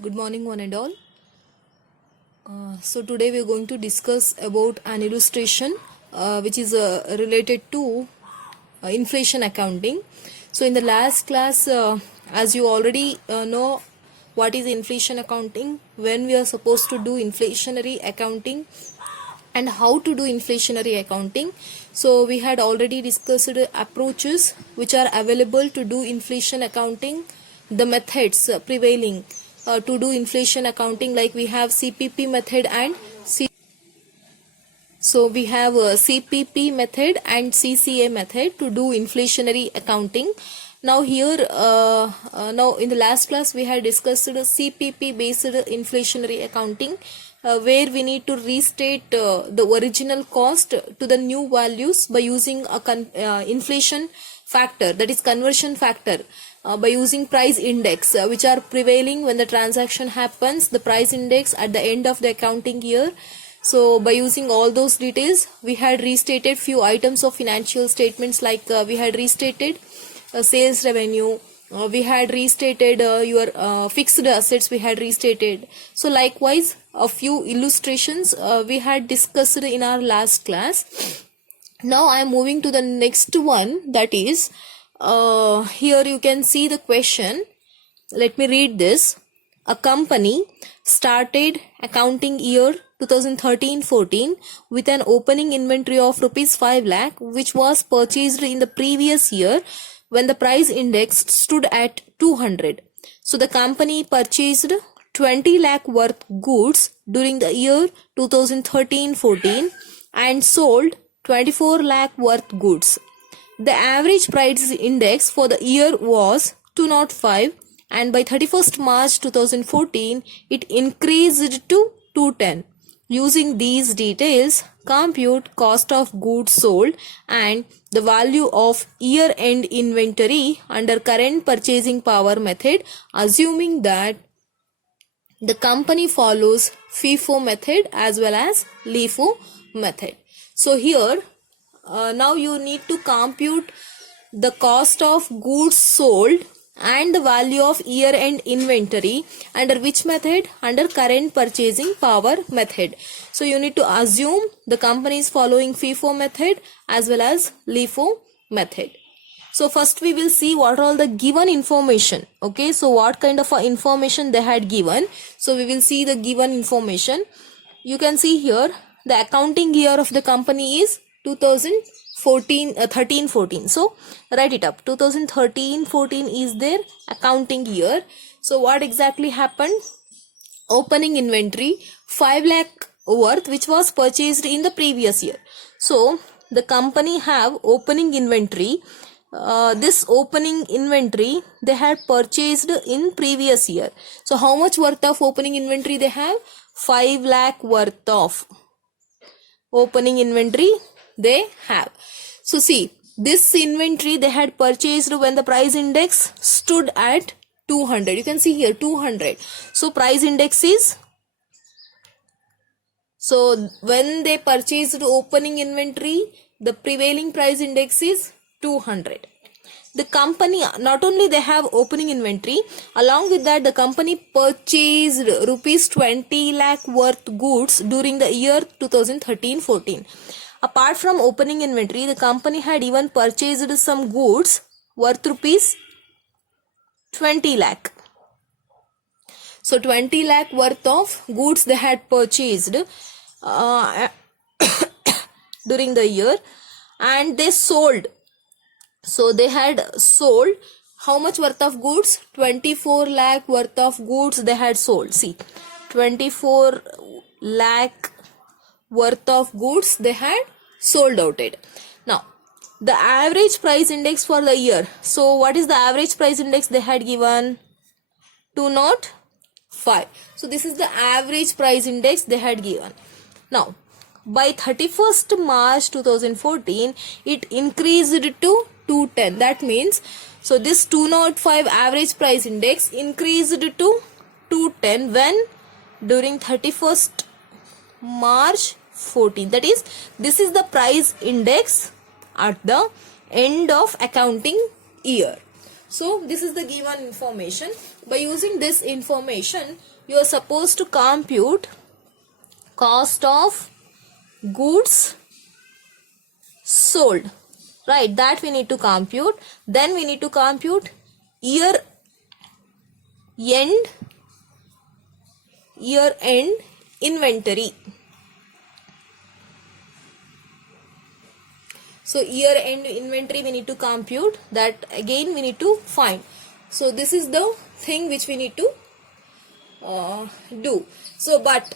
Good morning, one and all. So today we are going to discuss about an illustration which is related to inflation accounting. So in the last class, as you already know what is inflation accounting, when we are supposed to do inflationary accounting, and how to do inflationary accounting. So we had already discussed approaches which are available to do inflation accounting, the methods prevailing to do inflation accounting, like we have CPP method and we have CPP method and CCA method to do inflationary accounting. Now here, now in the last class we had discussed CPP based inflationary accounting, where we need to restate the original cost to the new values by using a inflation factor, that is conversion factor, by using price index, which are prevailing when the transaction happens, the price index at the end of the accounting year. So by using all those details, we had restated few items of financial statements, like we had restated sales revenue, we had restated your fixed assets, we had restated. So likewise, a few illustrations we had discussed in our last class. Now I am moving to the next one, that is here you can see the question. Let me read this. A company started accounting year 2013-14 with an opening inventory of rupees 5 lakh, which was purchased in the previous year when the price index stood at 200. So the company purchased 20 lakh worth goods during the year 2013-14 and sold 24 lakh worth goods. The average price index for the year was 205, and by 31st March 2014 it increased to 210. Using these details, compute cost of goods sold and the value of year-end inventory under current purchasing power method, assuming that the company follows FIFO method as well as LIFO method. So here, now you need to compute the cost of goods sold and the value of year-end inventory under which method? Under current purchasing power method. So you need to assume the company is following FIFO method as well as LIFO method. So first we will see what all the given information. Okay, so what kind of information they had given. So we will see the given information. You can see here the accounting year of the company is 13-14. So write it up. 2013-14 is their accounting year. So what exactly happened? Opening inventory 5 lakh worth, which was purchased in the previous year. So the company have opening inventory. This opening inventory they had purchased in previous year. So how much worth of opening inventory they have? 5 lakh worth of opening inventory they have. So see, this inventory they had purchased when the price index stood at 200. You can see here 200. So price index is, so when they purchased opening inventory, the prevailing price index is 200. The company, not only they have opening inventory, along with that the company purchased rupees 20 lakh worth goods during the year 2013-14. Apart from opening inventory, the company had even purchased some goods worth rupees 20 lakh. So 20 lakh worth of goods they had purchased during the year, and they sold. So they had sold how much worth of goods? 24 lakh worth of goods they had sold. See, 24 lakh worth of goods they had sold out it. Now the average price index for the year. So what is the average price index they had given? 205. So this is the average price index they had given. Now by 31st March 2014 it increased to 210. That means, so this 205 average price index increased to 210 when? During 31st March 14. That is, this is the price index at the end of accounting year. So this is the given information. By using this information, you are supposed to compute cost of goods sold, right? That we need to compute. Then we need to compute year end inventory. So year end inventory we need to compute, that again we need to find. So this is the thing which we need to do. So but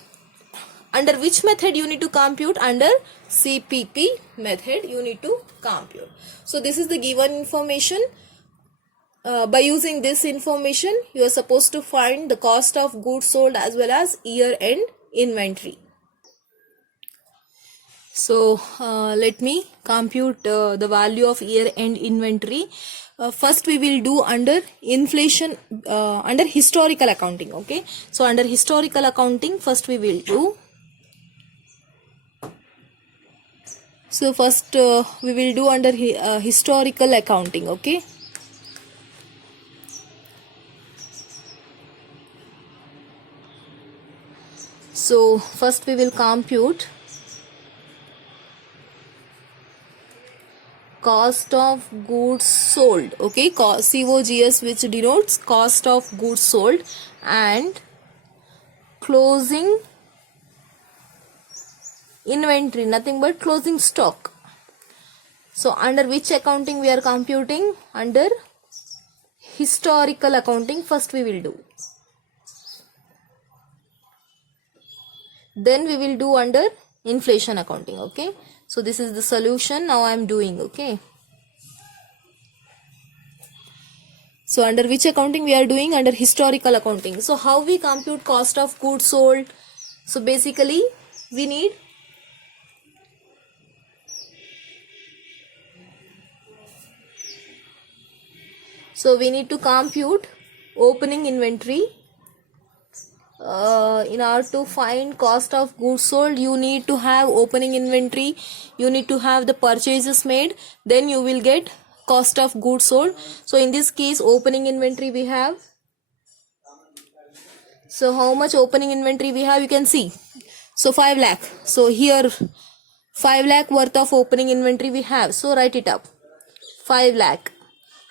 under which method you need to compute? Under CPP method you need to compute. So this is the given information. By using this information, you are supposed to find the cost of goods sold as well as year end inventory. So let me compute the value of year end inventory. First we will do under inflation, under historical accounting. Okay, so under historical accounting first we will do. So first we will do under historical accounting. Okay, so first we will compute cost of goods sold. Okay, COGS, which denotes cost of goods sold, and closing inventory, nothing but closing stock. So under which accounting we are computing? Under historical accounting first we will do. Then we will do under inflation accounting. Okay, so this is the solution now I am doing. Okay, so under which accounting we are doing? Under historical accounting. So how we compute cost of goods sold? So basically we need to compute opening inventory. In order to find cost of goods sold, you need to have opening inventory, you need to have the purchases made, then you will get cost of goods sold. So in this case opening inventory we have. So how much opening inventory we have, you can see. So 5 lakh. So here 5 lakh worth of opening inventory we have. So write it up, 5 lakh.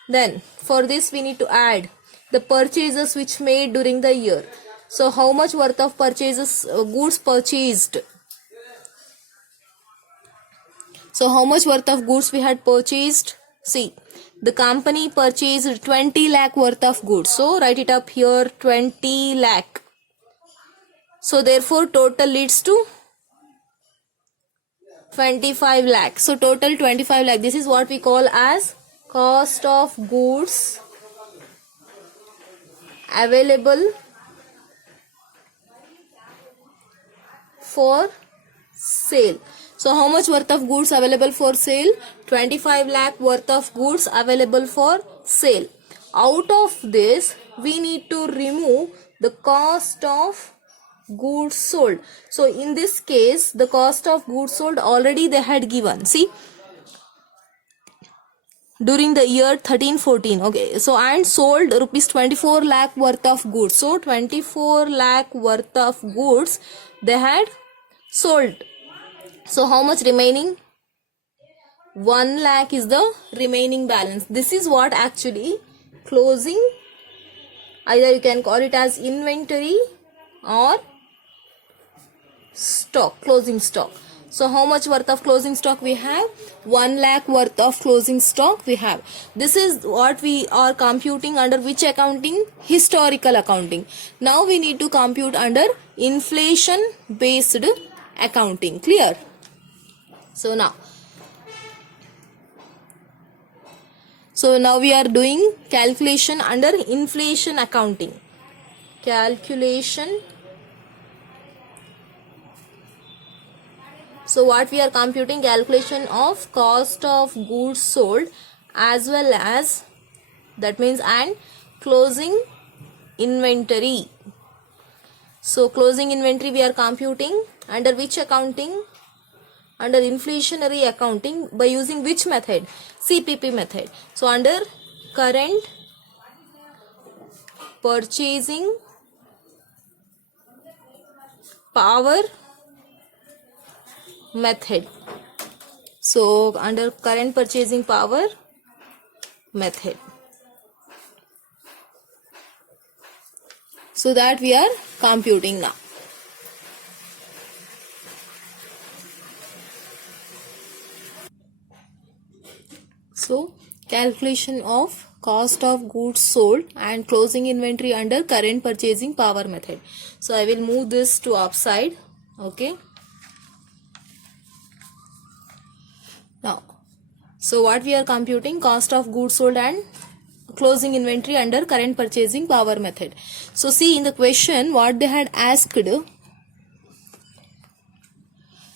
Then for this we need to add the purchases which made during the year. So how much worth of purchases, goods purchased? So how much worth of goods we had purchased? See, the company purchased 20 lakh worth of goods. So write it up here, 20 lakh. So therefore total leads to 25 lakh. So total 25 lakh. This is what we call as cost of goods available for sale. So how much worth of goods available for sale? 25 lakh worth of goods available for sale. Out of this we need to remove the cost of goods sold. So in this case the cost of goods sold already they had given. See, during the year 13-14. Okay, so and sold rupees 24 lakh worth of goods. So 24 lakh worth of goods they had sold. So how much remaining? 1 lakh is the remaining balance. This is what actually closing, either you can call it as inventory or stock, closing stock. So how much worth of closing stock we have? 1 lakh worth of closing stock we have. This is what we are computing under which accounting? Historical accounting. Now we need to compute under inflation based accounting. Clear? So now we are doing calculation under inflation accounting. Calculation. So what we are computing? Calculation of cost of goods sold as well as, that means, and closing inventory. So closing inventory we are computing under which accounting? Under inflationary accounting. By using which method? CPP method. So under current purchasing power method. So under current purchasing power method, so that we are computing now. So calculation of cost of goods sold and closing inventory under current purchasing power method. So I will move this to upside. Okay. Now, so what we are computing? Cost of goods sold and closing inventory under current purchasing power method. So see in the question what they had asked.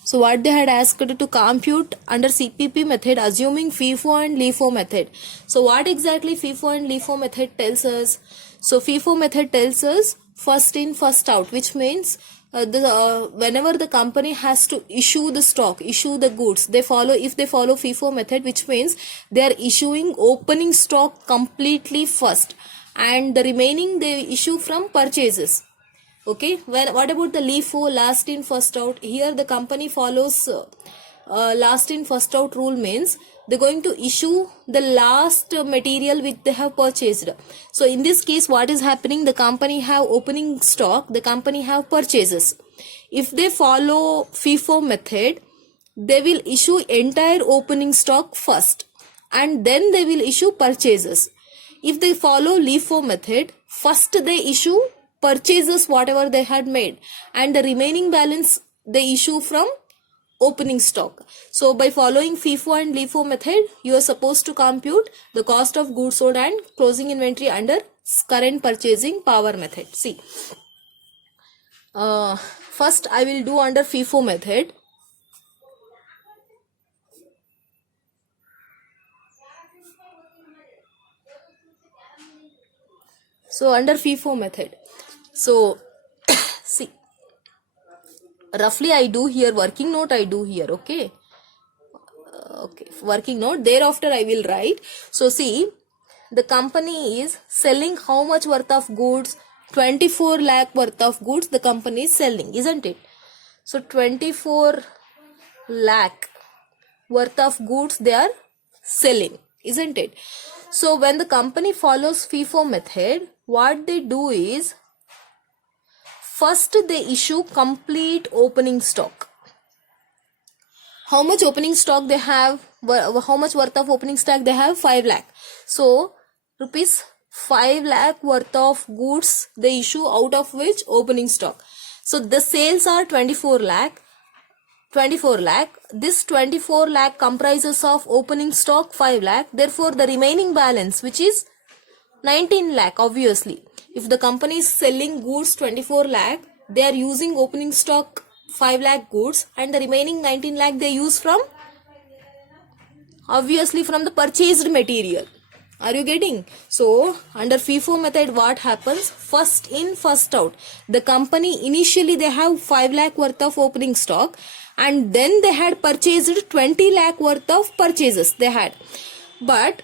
So what they had asked to compute under CPP method assuming FIFO and LIFO method. So what exactly FIFO and LIFO method tells us? So FIFO method tells us first in first out, which means whenever the company has to issue the stock, issue the goods, if they follow FIFO method, which means they are issuing opening stock completely first and the remaining they issue from purchases. Okay, what about the LIFO, last in first out? Here the company follows last in first out rule, means they're going to issue the last material which they have purchased. So in this case what is happening? The company have opening stock, the company have purchases. If they follow FIFO method, they will issue entire opening stock first and then they will issue purchases. If they follow LIFO method, first they issue purchases whatever they had made and the remaining balance they issue from opening stock. So by following FIFO and LIFO method, you are supposed to compute the cost of goods sold and closing inventory under current purchasing power method. See, first I will do under FIFO method. So under FIFO method, so see, roughly I do here, working note I do here. Okay, okay, working note, thereafter I will write. So see, the company is selling how much worth of goods? 24 lakh worth of goods the company is selling, isn't it? So 24 lakh worth of goods they are selling, isn't it? So when the company follows FIFO method, what they do is first they issue complete opening stock. How much opening stock they have? How much worth of opening stock they have? 5 lakh. So rupees 5 lakh worth of goods they issue, out of which opening stock. So the sales are 24 lakh. 24 lakh. This 24 lakh comprises of opening stock 5 lakh. Therefore the remaining balance, which is 19 lakh, obviously. If the company is selling goods 24 lakh, they are using opening stock 5 lakh goods and the remaining 19 lakh they use from, obviously, from the purchased material. Are you getting? So under FIFO method what happens? First in first out. The company initially they have 5 lakh worth of opening stock and then they had purchased 20 lakh worth of purchases they had. But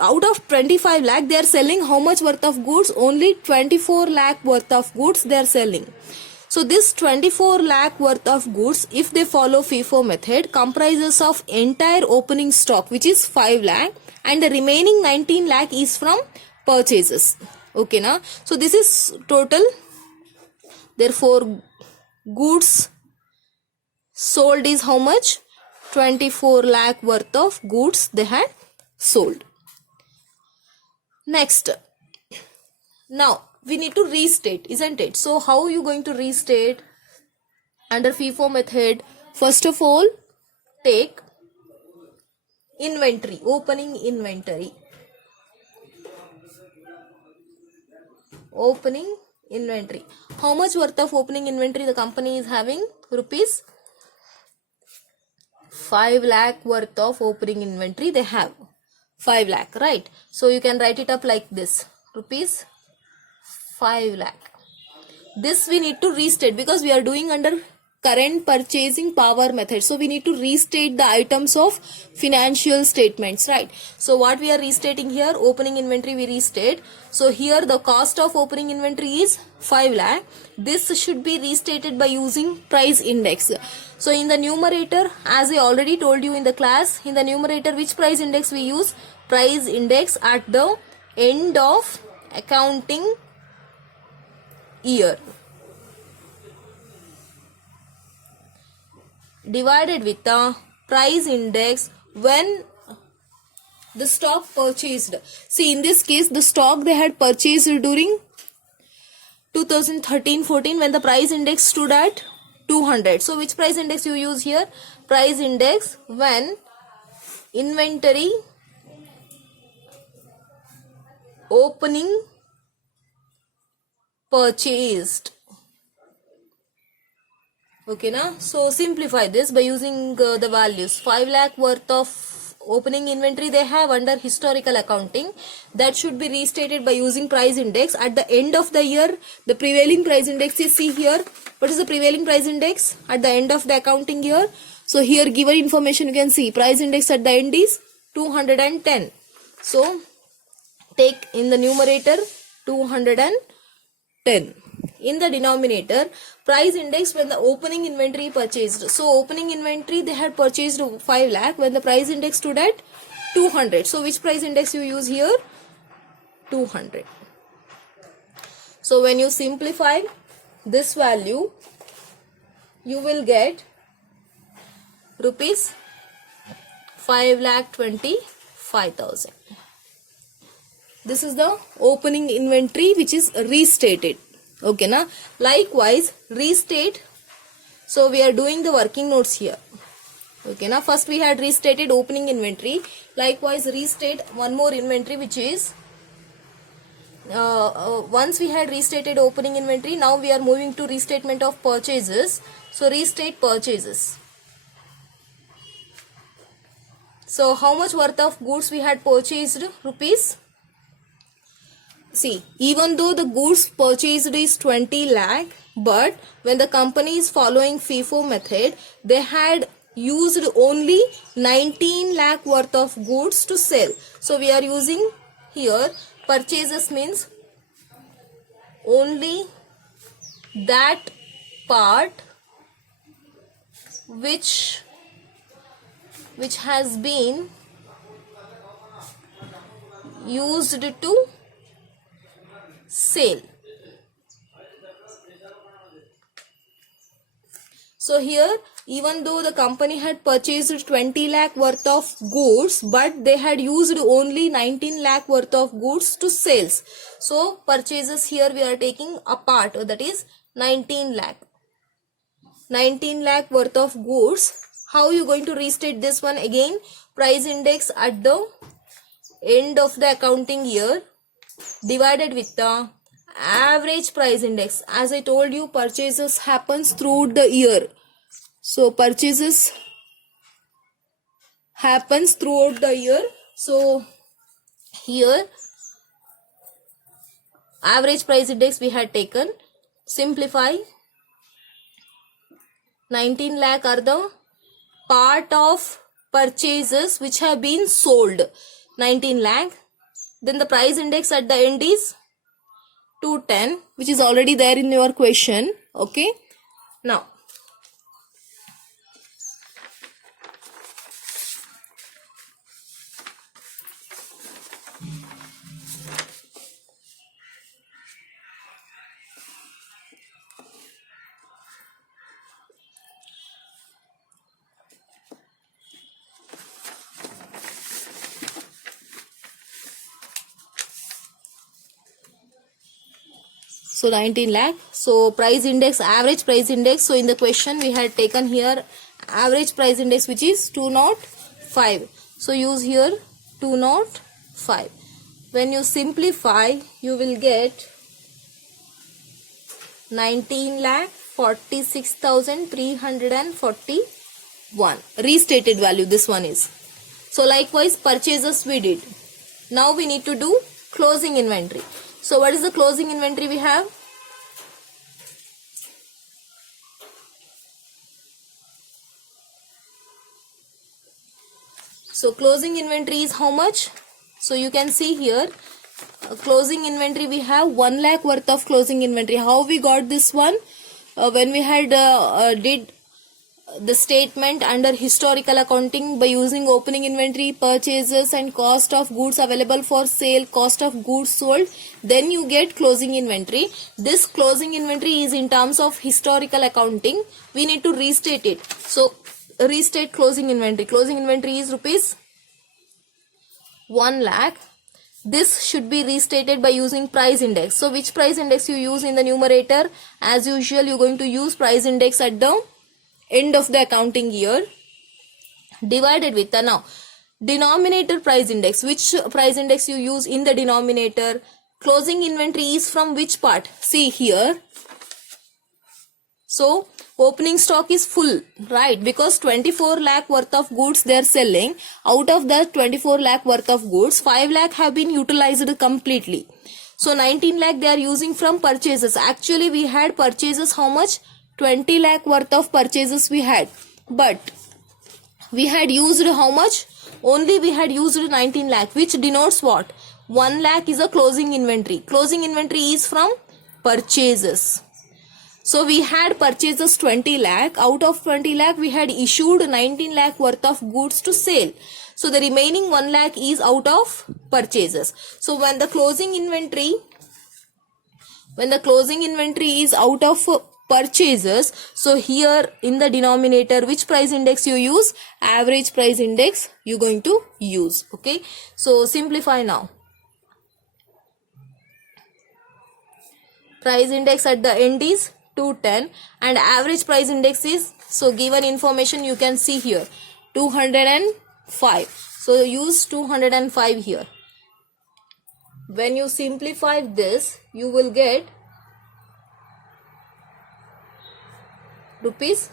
out of 25 lakh they are selling how much worth of goods? Only 24 lakh worth of goods they are selling. So this 24 lakh worth of goods, if they follow FIFO method, comprises of entire opening stock, which is 5 lakh, and the remaining 19 lakh is from purchases. Okay, na? So this is total. Therefore goods sold is how much? 24 lakh worth of goods they had sold. Next, now we need to restate, isn't it? So how are you going to restate? Under FIFO method, first of all take inventory, opening inventory. Opening inventory. How much worth of opening inventory the company is having? Rupees 5 lakh worth of opening inventory they have. 5 lakh, right? So you can write it up like this, rupees 5 lakh. This we need to restate because we are doing under current purchasing power method. So we need to restate the items of financial statements, right? So what we are restating here, opening inventory we restate. So here the cost of opening inventory is 5 lakh. This should be restated by using price index. So in the numerator, as I already told you in the class, in the numerator which price index we use? Price index at the end of accounting year, divided with the price index when the stock purchased. See, in this case the stock they had purchased during 2013-14 when the price index stood at 200. So which price index you use here? Price index when inventory opening purchased. Okay, na? So simplify this by using the values. 5 lakh worth of opening inventory they have under historical accounting. That should be restated by using price index. At the end of the year, the prevailing price index is, see here, what is the prevailing price index at the end of the accounting year? So here given information you can see price index at the end is 210. So take in the numerator 210. In the denominator, price index when the opening inventory purchased. So opening inventory they had purchased 5 lakh when the price index stood at 200. So which price index you use here? 200. So when you simplify this value, you will get rupees 5,25,000. This is the opening inventory which is restated. Okay, na? Likewise, restate. So we are doing the working notes here. Okay, now first we had restated opening inventory. Likewise, restate one more inventory which is once we had restated opening inventory, now we are moving to restatement of purchases. So restate purchases. So how much worth of goods we had purchased? Rupees. See, even though the goods purchased is 20 lakh, but when the company is following FIFO method, they had used only 19 lakh worth of goods to sell. So we are using here purchases means only that part which has been used to sale. So here, even though the company had purchased 20 lakh worth of goods, but they had used only 19 lakh worth of goods to sales. So purchases here we are taking a part, that is 19 lakh. 19 lakh worth of goods. How you going to restate this one again? Price index at the end of the accounting year divided with the average price index. As I told you, purchases happens throughout the year. So purchases happens throughout the year. So here average price index we had taken. Simplify. 19 lakh are the part of purchases which have been sold. 19 lakh. Then the price index at the end is 210, which is already there in your question. Okay. Now, so 19 lakh. So price index, average price index. So in the question we had taken here average price index which is 205. So use here 205. When you simplify, you will get 19,46,341. Restated value this one is. So likewise purchases we did. Now we need to do closing inventory. So what is the closing inventory we have? So closing inventory is how much? So you can see here, closing inventory, we have 1 lakh worth of closing inventory. How we got this one? When we had did the statement under historical accounting by using opening inventory, purchases and cost of goods available for sale, cost of goods sold, then you get closing inventory. This closing inventory is in terms of historical accounting. We need to restate it. So restate closing inventory. Closing inventory is rupees 1 lakh. This should be restated by using price index. So which price index you use in the numerator? As usual, you're going to use price index at the end of the accounting year, divided with the now denominator price index. Which price index you use in the denominator? Closing inventory is from which part? See here. So opening stock is full, right? Because 24 lakh worth of goods they are selling. Out of that 24 lakh worth of goods, 5 lakh have been utilized completely. So 19 lakh they are using from purchases. Actually we had purchases how much? 20 lakh worth of purchases we had. But we had used how much? Only we had used 19 lakh, which denotes what? 1 lakh is a closing inventory. Closing inventory is from purchases. So we had purchases 20 lakh. Out of 20 lakh, we had issued 19 lakh worth of goods to sale. So the remaining 1 lakh is out of purchases. So when the closing inventory is out of purchases, so here in the denominator, which price index you use? Average price index you're going to use. Okay. So simplify now. Price index at the end is 210 and average price index is, so given information you can see here, 205. So use 205 here. When you simplify this, you will get rupees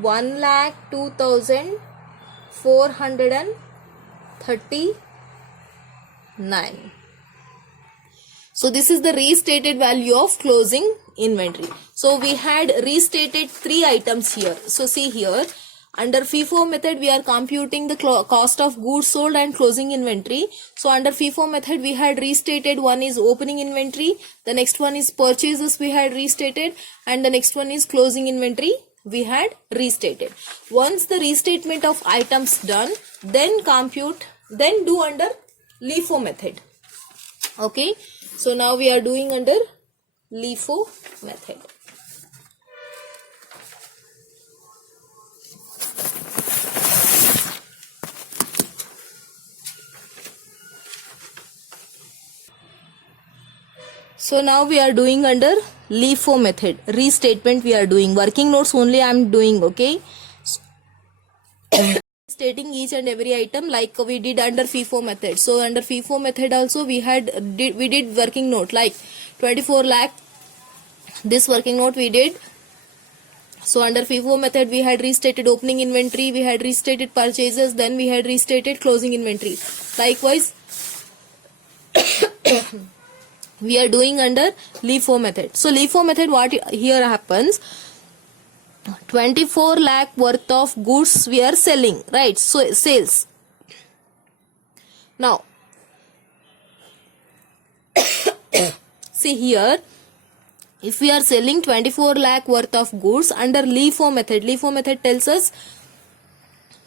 1,02,439. So this is the restated value of closing inventory. So we had restated 3 items here. So see here, under FIFO method we are computing the cost of goods sold and closing inventory. So under FIFO method we had restated, one is opening inventory, the next one is purchases we had restated, and the next one is closing inventory we had restated. Once the restatement of items done, then do under LIFO method. Okay. So now we are doing under LIFO method. So now we are doing under LIFO method. Restatement we are doing. Working notes only I am doing. Okay. Stating each and every item like we did under FIFO method. So under FIFO method also we did working note like 24 lakh. This working note we did. So under FIFO method we had restated opening inventory, we had restated purchases, then we had restated closing inventory. Likewise we are doing under LIFO method. So LIFO method, what here happens, 24 lakh worth of goods we are selling, right? So sales. Now see here, if we are selling 24 lakh worth of goods under LIFO method tells us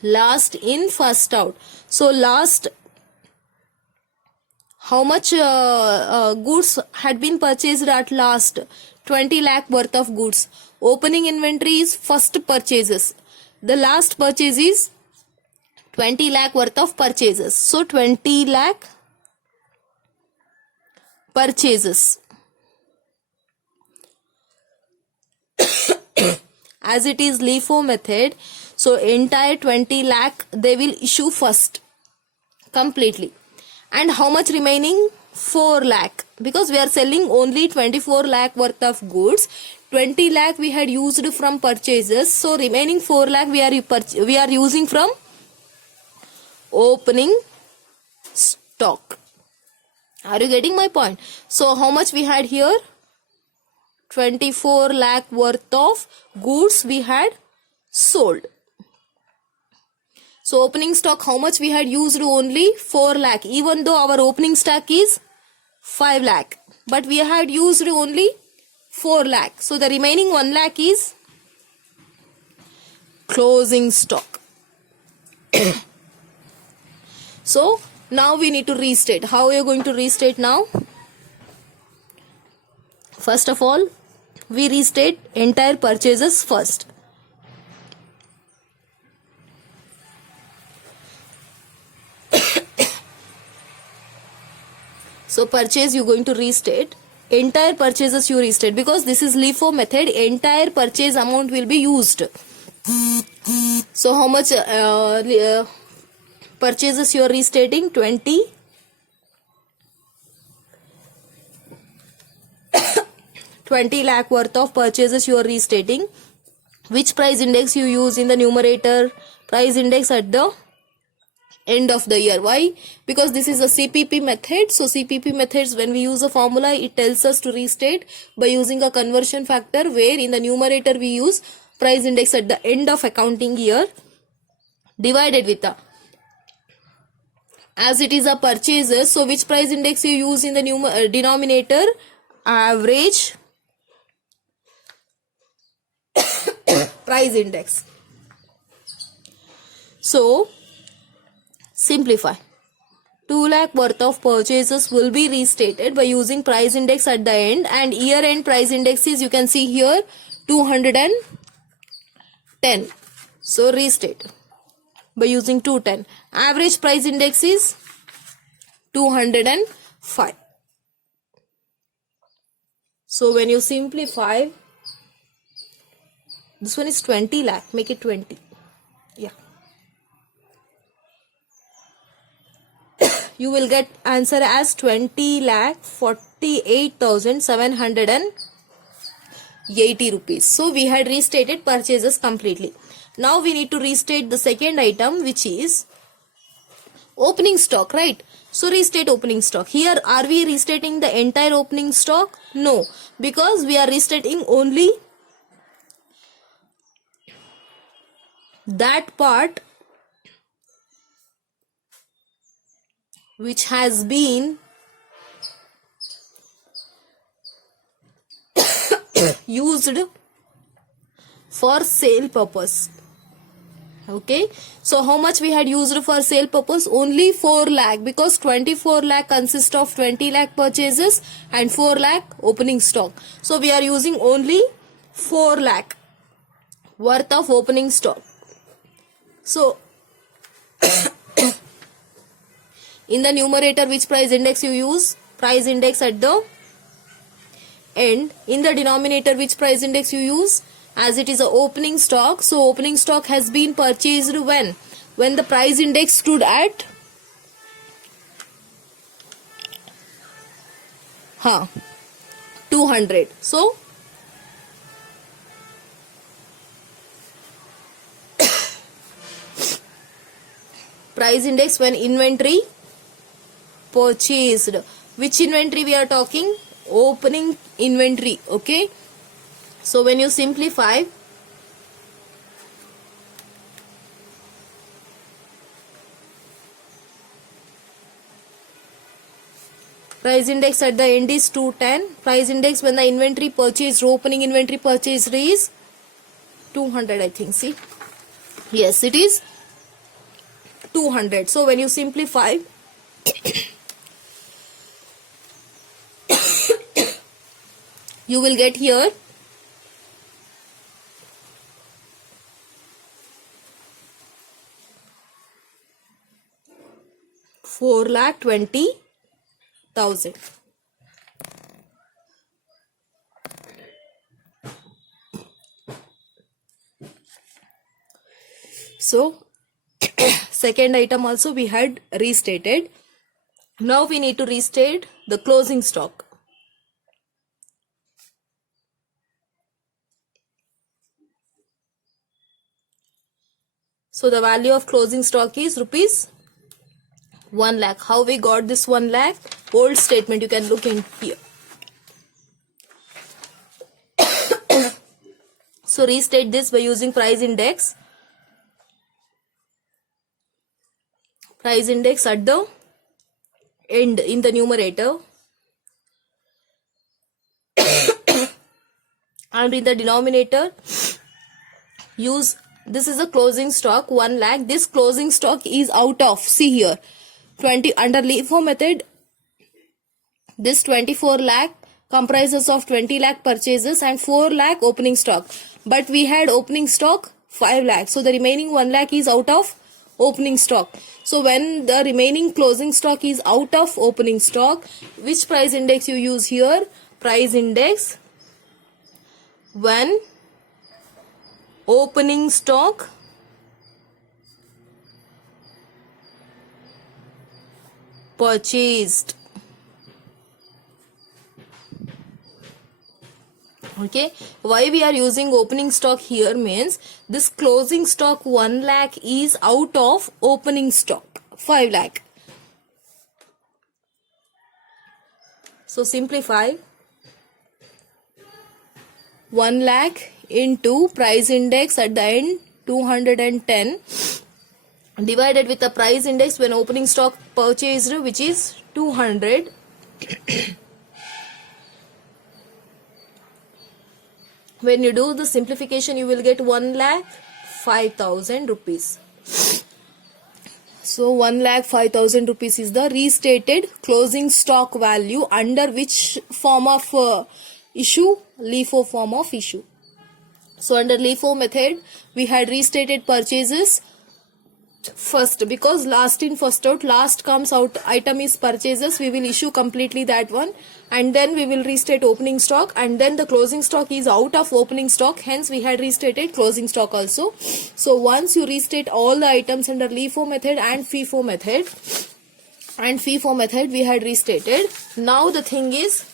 last in first out. So last, how much goods had been purchased at last? 20 lakh worth of goods. Opening inventory is first purchases. The last purchase is 20 lakh worth of purchases. So 20 lakh purchases. As it is LIFO method, so entire 20 lakh they will issue first completely. And how much remaining? 4 lakh. Because we are selling only 24 lakh worth of goods. 20 lakh we had used from purchases. So remaining 4 lakh we are using from opening stock. Are you getting my point? So how much we had here? 24 lakh worth of goods we had sold. So opening stock, how much we had used? Only 4 lakh, even though our opening stock is 5 lakh, but we had used only 4 lakh. So the remaining 1 lakh is closing stock. So now we need to restate. How are you going to restate now? First of all, we restate entire purchases first. So purchase you going to restate. Entire purchases you restate, because this is LIFO method. Entire purchase amount will be used. So how much purchases you are restating? 20 lakh worth of purchases you are restating. Which price index you use in the numerator? Price index at the end of the year. Why? Because this is a CPP method. So CPP methods, when we use a formula, it tells us to restate by using a conversion factor, where in the numerator we use price index at the end of accounting year divided with the, as it is a purchases, so which price index you use in the denominator? Average price index. So simplify. 2 lakh worth of purchases will be restated by using price index at the end, and year end price index is, you can see here, 210. So restate by using 210. Average price index is 205. So when you simplify, this one is 20 lakh, make it 20. Yeah. You will get answer as 20,48,780 rupees. So we had restated purchases completely. Now we need to restate the second item, which is opening stock, right? So restate opening stock. Here, are we restating the entire opening stock? No, because we are restating only that part which has been used for sale purpose. Okay, so how much we had used for sale purpose? Only 4 lakh, because 24 lakh consists of 20 lakh purchases and 4 lakh opening stock. So we are using only 4 lakh worth of opening stock. So in the numerator, which price index you use? Price index at the end. In the denominator, which price index you use? As it is a opening stock, so opening stock has been purchased when? When the price index stood at 200. So price index when inventory purchased. Which inventory we are talking? Opening inventory. Okay, so when you simplify, price index at the end is 210. Price index when the inventory purchased, opening inventory purchased is 200, I think. See, yes, it is 200. So when you simplify, you will get here 4,20,000. So second item also we had restated. Now we need to restate the closing stock. So the value of closing stock is rupees 1 lakh. How we got this 1 lakh? Old statement, you can look in here. So restate this by using price index. price index at the end in the numerator, and in the denominator use, this is a closing stock 1 lakh. This closing stock is out of, see here, 20 under LIFO method. This 24 lakh comprises of 20 lakh purchases and 4 lakh opening stock, but we had opening stock 5 lakh, so the remaining 1 lakh is out of opening stock. So when the remaining closing stock is out of opening stock, which price index you use here? Price index when opening stock purchased. Okay, why we are using opening stock here means this closing stock 1 lakh is out of opening stock 5 lakh. So simplify, 1 lakh into price index at the end 210 divided with the price index when opening stock purchased, which is 200. When you do the simplification, you will get 1,05,000 rupees. So 1,05,000 rupees is the restated closing stock value under which form of issue? LIFO form of issue. So under LIFO method, we had restated purchases first, because last in first out, last comes out item is purchases, we will issue completely that one, and then we will restate opening stock, and then the closing stock is out of opening stock, hence we had restated closing stock also. So once you restate all the items under LIFO method and FIFO method, we had restated. Now the thing is,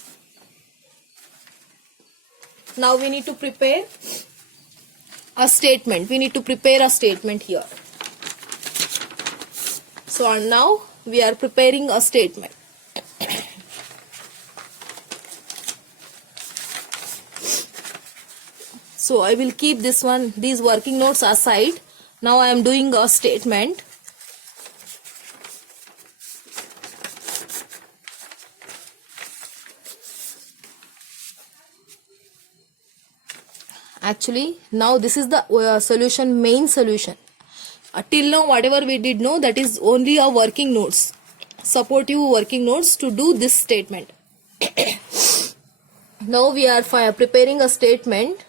now we need to prepare a statement. We need to prepare a statement here. So now we are preparing a statement. So I will keep these working notes aside. Now I am doing a statement. Actually, now this is the solution, main solution. Till now, whatever we did know, that is only a working notes, supportive working notes to do this statement. Now we are preparing a statement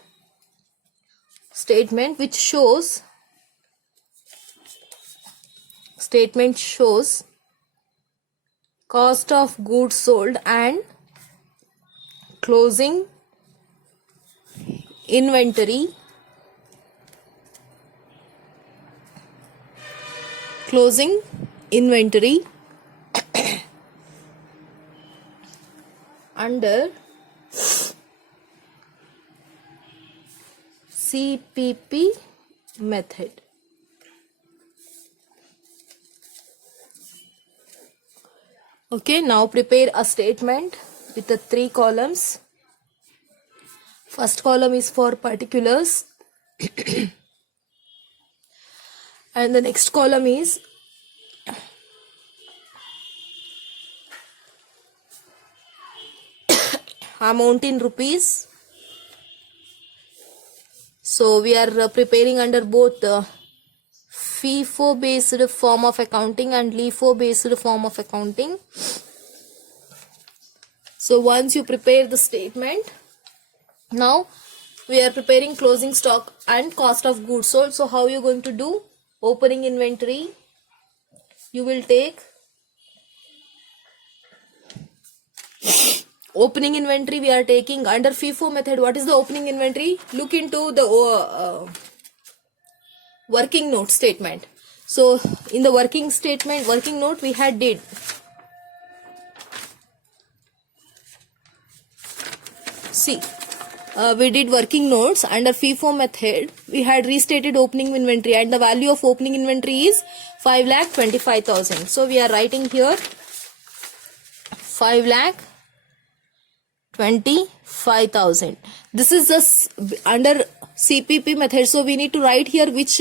which shows cost of goods sold and closing inventory, under CPP method. Okay, now prepare a statement with the 3 columns. First column is for particulars and the next column is amount in rupees. So we are preparing under both FIFO based form of accounting and LIFO based form of accounting. So once you prepare the statement, now we are preparing closing stock and cost of goods sold. So how you going to do? Opening inventory, you will take opening inventory, we are taking under FIFO method. What is the opening inventory? Look into the working note statement. So in the working note we had did see we did working notes under FIFO method. We had restated opening inventory and the value of opening inventory is 5,25,000. So we are writing here 5,25,000. This is just under CPP method. So we need to write here which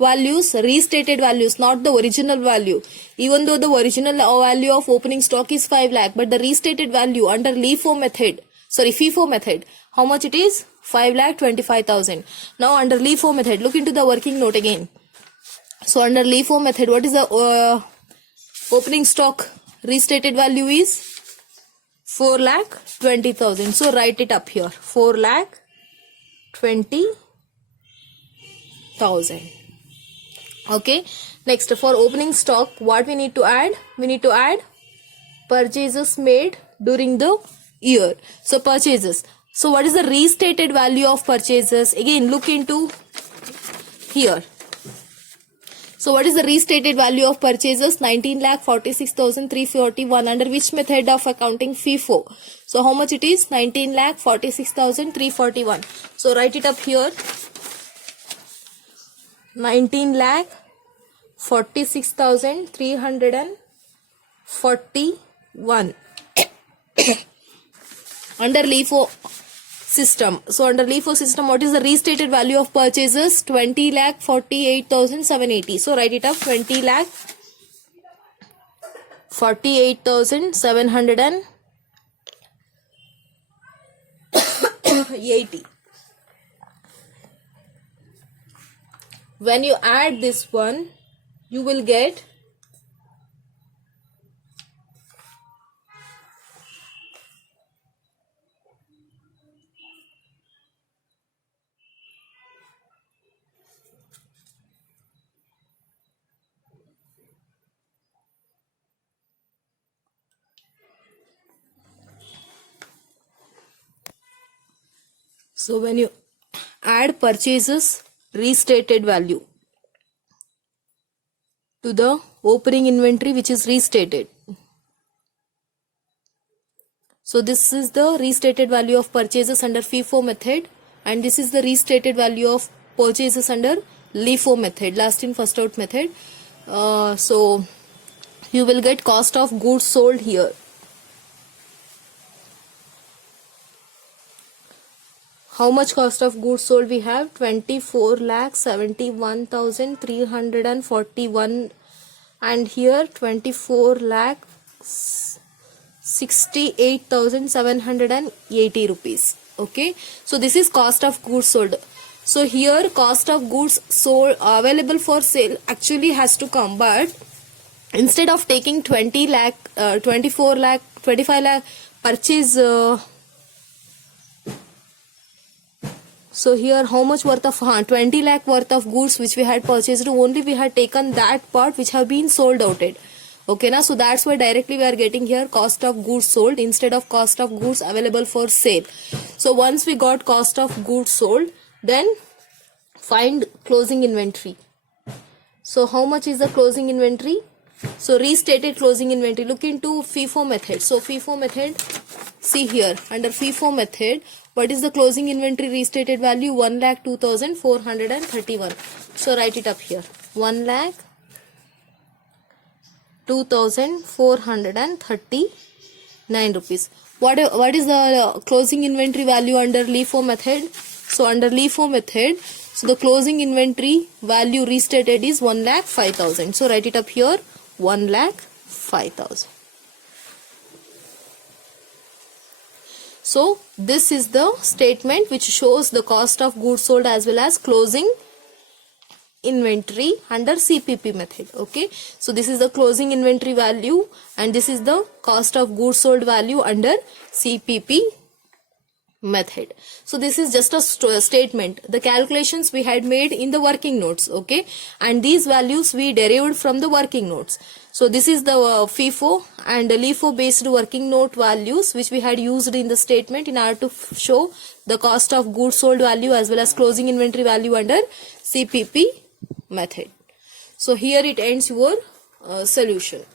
values, restated values, not the original value. Even though the original value of opening stock is 5 lakh, but the restated value under LIFO method, FIFO method, how much it is? 5,25,000. Now under LIFO method, look into the working note again. So under LIFO method, what is the opening stock restated value is 4,20,000. So write it up here, 4,20,000. Okay. Next, for opening stock, what we need to add? We need to add purchases made during the year. So purchases. So what is the restated value of purchases? Again, look into here. So what is the restated value of purchases? 19,46,341. Under which method of accounting? FIFO. So how much it is? 19,46,341. So write it up here. 19,46,341. Under LIFO system. So under LIFO system, what is the restated value of purchases? 20,48,780. So write it up, 20,48,780. When you add this one, you will get so when you add purchases restated value to the opening inventory which is restated. So this is the restated value of purchases under FIFO method, and this is the restated value of purchases under LIFO method, last in first out method. So you will get cost of goods sold here. How much cost of goods sold we have? 24,71,341, and here 24,68,780 rupees. Okay, so this is cost of goods sold. So here cost of goods sold available for sale actually has to come, but instead of taking 20 lakh, 24 lakh, 25 lakh purchase. So here how much worth of 20 lakh worth of goods which we had purchased, only we had taken that part which have been sold outed. Okay, now so that's why directly we are getting here cost of goods sold instead of cost of goods available for sale. So once we got cost of goods sold, then find closing inventory. So how much is the closing inventory? So restated closing inventory, look into FIFO method. So FIFO method, see here under FIFO method, what is the closing inventory restated value? 1,02,431. So write it up here, 1,02,439 rupees. What is the closing inventory value under LIFO method? So under LIFO method, so the closing inventory value restated is 1,05,000. So write it up here, 1,05,000. So this is the statement which shows the cost of goods sold as well as closing inventory under CPP method. Okay, so this is the closing inventory value and this is the cost of goods sold value under CPP method. So this is just a statement. The calculations we had made in the working notes. Okay, and these values we derived from the working notes. So this is the FIFO and LIFO based working note values which we had used in the statement in order to show the cost of goods sold value as well as closing inventory value under CPP method. So here it ends your solution.